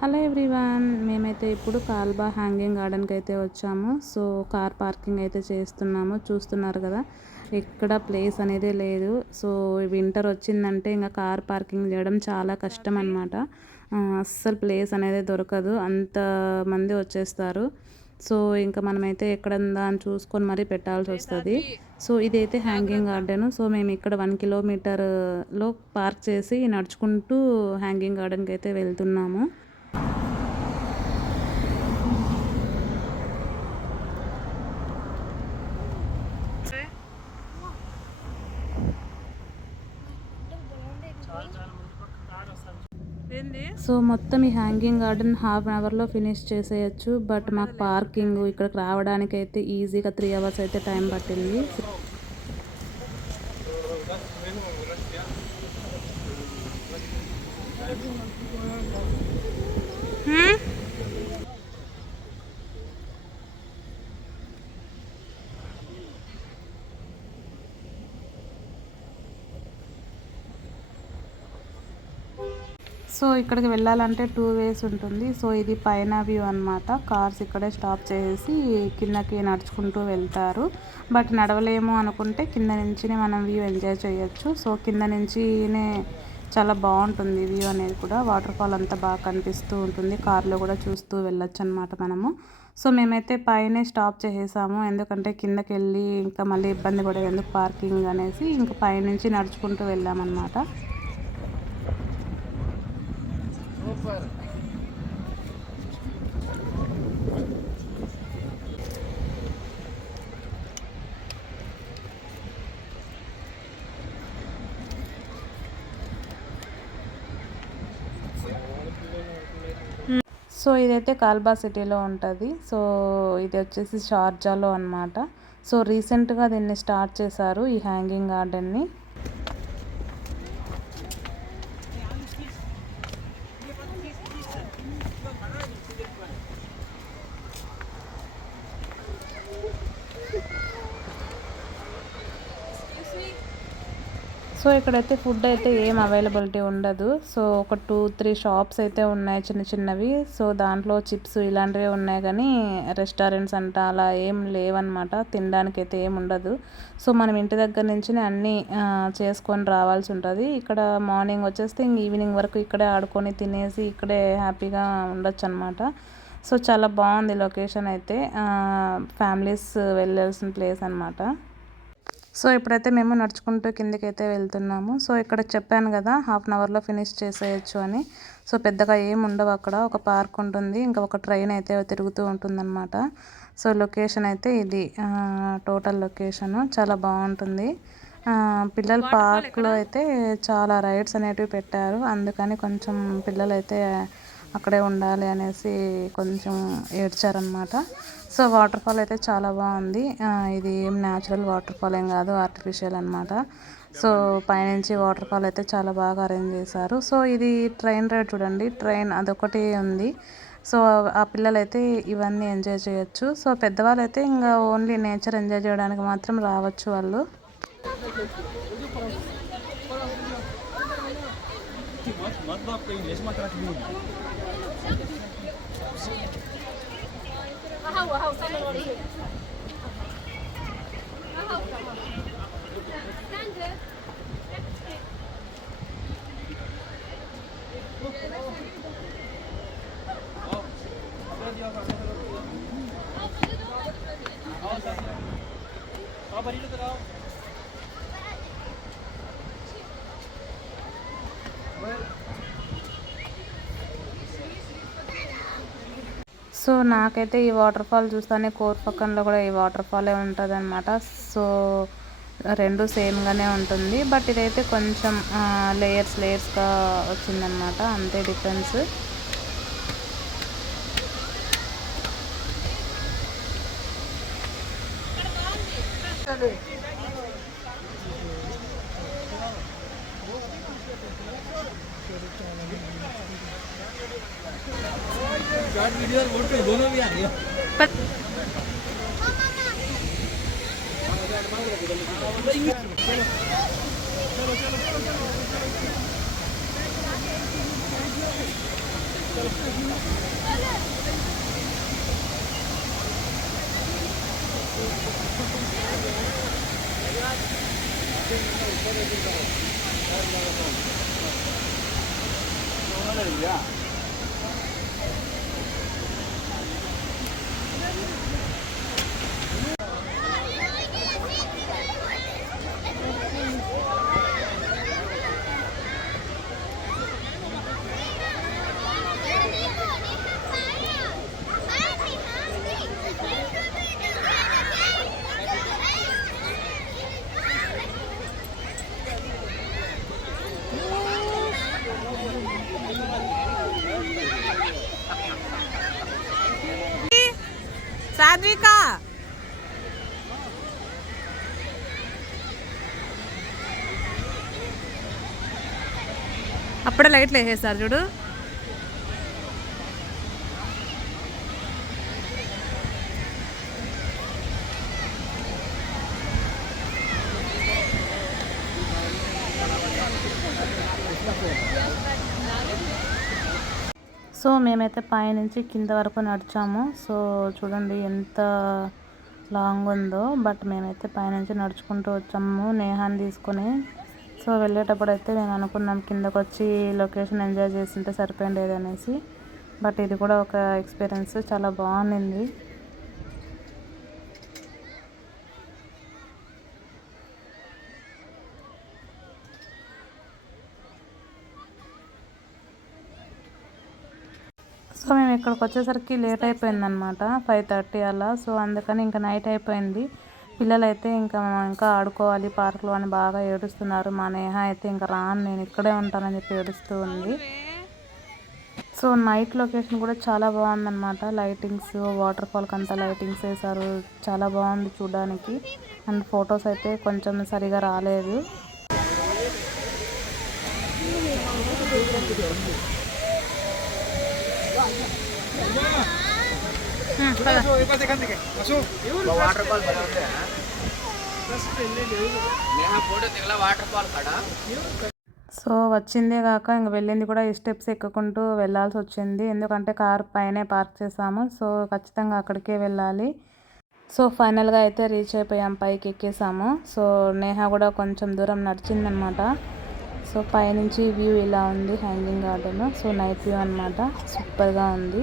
Hello everyone, మేమైతే ఇప్పుడు కాల్బా hanging గార్డెన్కి అయితే వచ్చాము. సో కార్ పార్కింగ్ అయితే చేస్తున్నాము. చూస్తున్నారు కదా, ఎక్కడ ప్లేస్ అనేది లేదు. సో వింటర్ వచ్చిందంటే ఇంకా కార్ పార్కింగ్ చేయడం చాలా కష్టం అనమాట. అస్సలు ప్లేస్ అనేది దొరకదు, అంత మంది వచ్చేస్తారు. సో ఇంకా మనమైతే ఎక్కడందా అని చూసుకొని మరీ పెట్టాల్సి వస్తుంది. సో ఇదైతే హ్యాంగింగ్ గార్డెన్. సో మేము ఇక్కడ 1 కిలోమీటర్లో పార్క్ చేసి నడుచుకుంటూ హ్యాంగింగ్ గార్డెన్కి అయితే వెళ్తున్నాము. సో మొత్తం ఈ హ్యాంగింగ్ గార్డెన్ హాఫ్ అన్ అవర్లో ఫినిష్ చేసేయచ్చు. బట్ మాకు పార్కింగ్ ఇక్కడికి రావడానికి అయితే ఈజీగా 3 అవర్స్ అయితే టైం పట్టింది. సో ఇక్కడికి వెళ్ళాలంటే 2 వేస్ ఉంటుంది. సో ఇది పైన వ్యూ అనమాట. కార్స్ ఇక్కడే స్టాప్ చేసి కిందకి నడుచుకుంటూ వెళ్తారు. బట్ నడవలేము అనుకుంటే కింద నుంచి మనం వ్యూ ఎంజాయ్ చేయొచ్చు. సో కింద నుంచినే చాలా బాగుంటుంది వ్యూ అనేది కూడా. వాటర్ ఫాల్ అంతా బాగా కనిపిస్తూ ఉంటుంది. కార్లో కూడా చూస్తూ వెళ్ళొచ్చు అనమాట మనము. సో మేమైతే పైనే స్టాప్ చేసేసాము, ఎందుకంటే కిందకి వెళ్ళి ఇంకా మళ్ళీ ఇబ్బంది పడేది ఎందుకు పార్కింగ్ అనేసి ఇంకా పైనుంచి నడుచుకుంటూ వెళ్ళామన్నమాట. సో ఇదైతే కాల్బా సిటీలో ఉంటుంది. సో ఇది వచ్చేసి షార్జాలో అనమాట. సో రీసెంట్గా దీన్ని స్టార్ట్ చేశారు ఈ హ్యాంగింగ్ గార్డెన్ని. సో ఇక్కడైతే ఫుడ్ అయితే ఏం అవైలబిలిటీ ఉండదు. సో ఒక 2-3 షాప్స్ అయితే ఉన్నాయి చిన్న చిన్నవి. సో దాంట్లో చిప్స్ ఇలాంటివి ఉన్నాయి, కానీ రెస్టారెంట్స్ అంట అలా ఏం లేవన్నమాట. తినడానికి అయితే ఏం ఉండదు. సో మనం ఇంటి దగ్గర నుంచి అన్నీ చేసుకొని రావాల్సి ఉంటుంది. ఇక్కడ మార్నింగ్ వచ్చేస్తే ఇంక ఈవినింగ్ వరకు ఇక్కడే ఆడుకొని తినేసి ఇక్కడే హ్యాపీగా ఉండొచ్చు అనమాట. సో చాలా బాగుంది లొకేషన్ అయితే. ఫ్యామిలీస్ వెళ్ళాల్సిన ప్లేస్ అనమాట. సో ఇప్పుడైతే మేము నడుచుకుంటూ కిందకైతే వెళ్తున్నాము. సో ఇక్కడ చెప్పాను కదా హాఫ్ అన్ అవర్లో ఫినిష్ చేసేయచ్చు అని. సో పెద్దగా ఏమి ఉండవు అక్కడ. ఒక పార్క్ ఉంటుంది, ఇంకా ఒక ట్రైన్ అయితే తిరుగుతూ ఉంటుందన్నమాట. సో లొకేషన్ అయితే ఇది టోటల్ లొకేషన్ చాలా బాగుంటుంది. పిల్లల పార్క్లో అయితే చాలా రైడ్స్ అనేటివి పెట్టారు, అందుకని కొంచెం పిల్లలు అయితే అక్కడే ఉండాలి అనేసి కొంచెం ఏడ్చారనమాట. సో వాటర్ ఫాల్ అయితే చాలా బాగుంది. ఇది ఏం న్యాచురల్ వాటర్ ఫాల్ ఏం కాదు, ఆర్టిఫిషియల్ అనమాట. సో పైనుంచి వాటర్ ఫాల్ అయితే చాలా బాగా అరేంజ్ చేశారు. సో ఇది ట్రైన్ రైడ్ చూడండి, ట్రైన్ అదొకటి ఉంది. సో ఆ పిల్లలైతే ఇవన్నీ ఎంజాయ్ చేయొచ్చు. సో పెద్దవాళ్ళు అయితే ఇంకా ఓన్లీ నేచర్ ఎంజాయ్ చేయడానికి మాత్రం రావచ్చు వాళ్ళు. సో నాకైతే ఈ వాటర్ ఫాల్ చూస్తానే కోర్పకంలో కూడా ఈ వాటర్ ఫాలే ఉంటుంది అనమాట. సో రెండు సేమ్గానే ఉంటుంది, బట్ ఇదైతే కొంచెం లేయర్స్గా వచ్చిందనమాట, అంతే డిఫరెన్స్. शॉर्ट वीडियो और वोट पे दोनों भी आ रही है। సాత్విక అప్పుడే లైట్లు వేసేస్తారు చూడు. సో మేమైతే పైనుంచి కింద వరకు నడిచాము. సో చూడండి ఎంత లాంగ్ ఉందో. బట్ మేమైతే పైనుంచి నడుచుకుంటూ వచ్చాము నేహాన్ని తీసుకొని. సో వెళ్ళేటప్పుడు అయితే మేము అనుకున్నాం కిందకు వచ్చి లొకేషన్ ఎంజాయ్ చేస్తుంటే సరిపోయిండేది అనేసి. బట్ ఇది కూడా ఒక ఎక్స్పీరియన్స్, చాలా బాగుంది. సో మేము ఇక్కడికి వచ్చేసరికి లేట్ అయిపోయిందనమాట, 5:30 అలా. సో అందుకని ఇంకా నైట్ అయిపోయింది. పిల్లలైతే ఇంకా ఆడుకోవాలి పార్క్లో అని బాగా ఏడుస్తున్నారు. మా నేహ అయితే ఇంకా రాను, నేను ఇక్కడే ఉంటానని చెప్పి ఏడుస్తూ ఉంది. సో నైట్ లొకేషన్ కూడా చాలా బాగుందన్నమాట. లైటింగ్స్, వాటర్ ఫాల్కి అంతా లైటింగ్స్ వేశారు, చాలా బాగుంది చూడడానికి. అండ్ ఫొటోస్ అయితే కొంచెం సరిగా రాలేదు. సో వచ్చిందే కాక ఇంక వెళ్ళింది కూడా ఈ స్టెప్స్ ఎక్కుకుంటూ వెళ్ళాల్సి వచ్చింది. ఎందుకంటే కార్ పైనే పార్క్ చేసాము. సో ఖచ్చితంగా అక్కడికే వెళ్ళాలి. సో ఫైనల్గా అయితే రీచ్ అయిపోయాం, పైకి ఎక్కేసాము. సో నేహ కూడా కొంచెం దూరం నడిచిందనమాట. సో పైనుంచి వ్యూ ఇలా ఉంది, hanging garden. So night view అనమాట, సూపర్గా ఉంది.